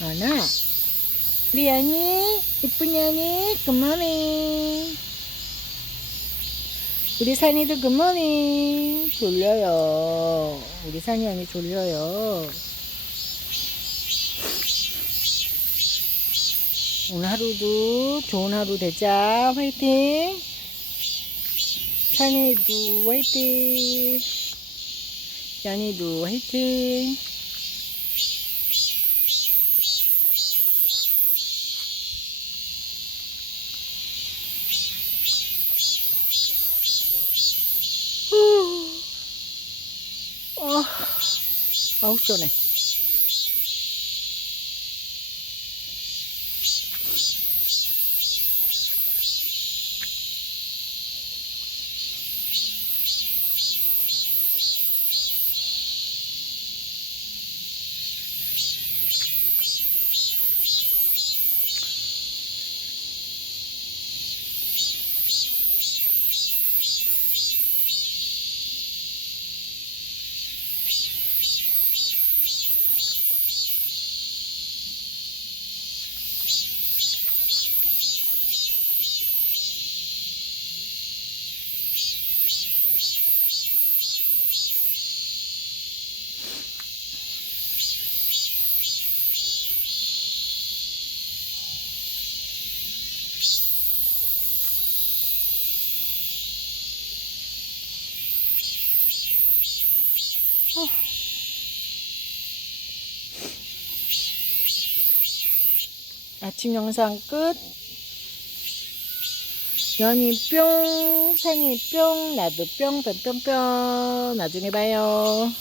하나, 우리 연이, 이쁜 연이, 굿모닝. 우리 산이도 굿모닝. 졸려요. 우리 산이 언니 졸려요. 오늘 하루도 좋은 하루 되자. 화이팅. 산이도 화이팅. 연이도 화이팅. 아우 시원해. 아침 영상 끝. 연이 뿅, 산이 뿅, 나도 뿅, 뿅뿅뿅. 나중에 봐요.